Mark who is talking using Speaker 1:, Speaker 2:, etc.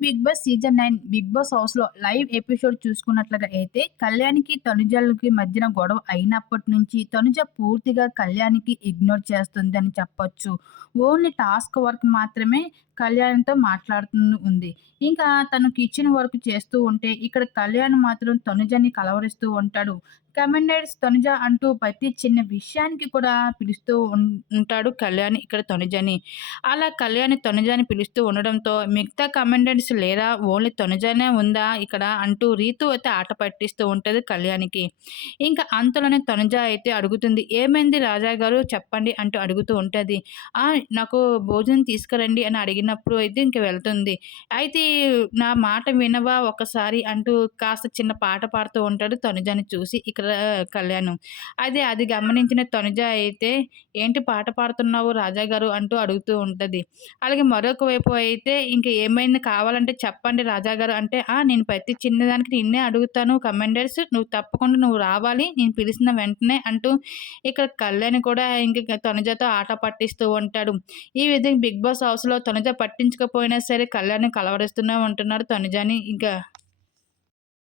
Speaker 1: Bigg Boss season nine Bigg Boss హౌస్లో live episode చూసుకున్నట్లుగా అయితే కళ్యాణ్కి తనుజలకి మధ్యన గొడవ అయినప్పటి నుంచి తనుజ పూర్తిగా కళ్యాణ్కి ఇగ్నోర్ చేస్తుంది అని చెప్పొచ్చు. ఓన్లీ టాస్క్ వర్క్ మాత్రమే కళ్యాణ్తో మాట్లాడుతూ ఉంది. ఇంకా తను కిచెన్ వర్క్ చేస్తూ ఉంటే ఇక్కడ కళ్యాణ్ మాత్రం తనుజని కలవరిస్తూ ఉంటాడు. కమెండర్స్ తనుజ అంటూ ప్రతి చిన్న విషయానికి కూడా పిలుస్తూ ఉంటాడు కళ్యాణ్ ఇక్కడ తనుజని. అలా కళ్యాణ్ తనుజని పిలుస్తూ ఉండడంతో మిగతా కమెండర్స్ లేరా ఓన్లీ తనుజనే ఉందా ఇక్కడ అంటూ రీతు అయితే ఆట పట్టిస్తూ ఉంటుంది కళ్యాణ్కి. ఇంకా అంతలోనే తనుజ అయితే అడుగుతుంది ఏమైంది రాజా గారు? చెప్పండి అంటూ అడుగుతూ ఉంటుంది. నాకు భోజనం తీసుకురండి అని అడిగినప్పుడు అయితే ఇంక వెళ్తుంది. అయితే నా మాట వినవా ఒకసారి అంటూ కాస్త చిన్న పాట పాడుతూ ఉంటాడు తనుజని చూసి ఇక్కడ కళ్యాణం. అదే అది గమనించిన తనుజ అయితే ఏంటి పాట పాడుతున్నావు రాజా గారు? అంటూ అడుగుతూ ఉంటుంది. అలాగే మరొక వైపు అయితే ఇంక ఏమైనా కావాలంటే చెప్పండి రాజా గారు. అంటే నేను ప్రతి చిన్నదానికి నిన్నే అడుగుతాను. కమాండర్స్ నువ్వు తప్పకుండా నువ్వు రావాలి. నేను పిలిచిన వెంటనే అంటూ ఇక్కడ కళ్యాణ్ కూడా ఇంక తనుజతో ఆట పట్టిస్తూ ఉంటాడు. ఈ విధంగా బిగ్ బాస్ హౌస్లో తనుజ పట్టించకపోయినా సరే కళ్యాణ్ కలవరిస్తూనే ఉంటున్నాడు తనుజని. ఇంకా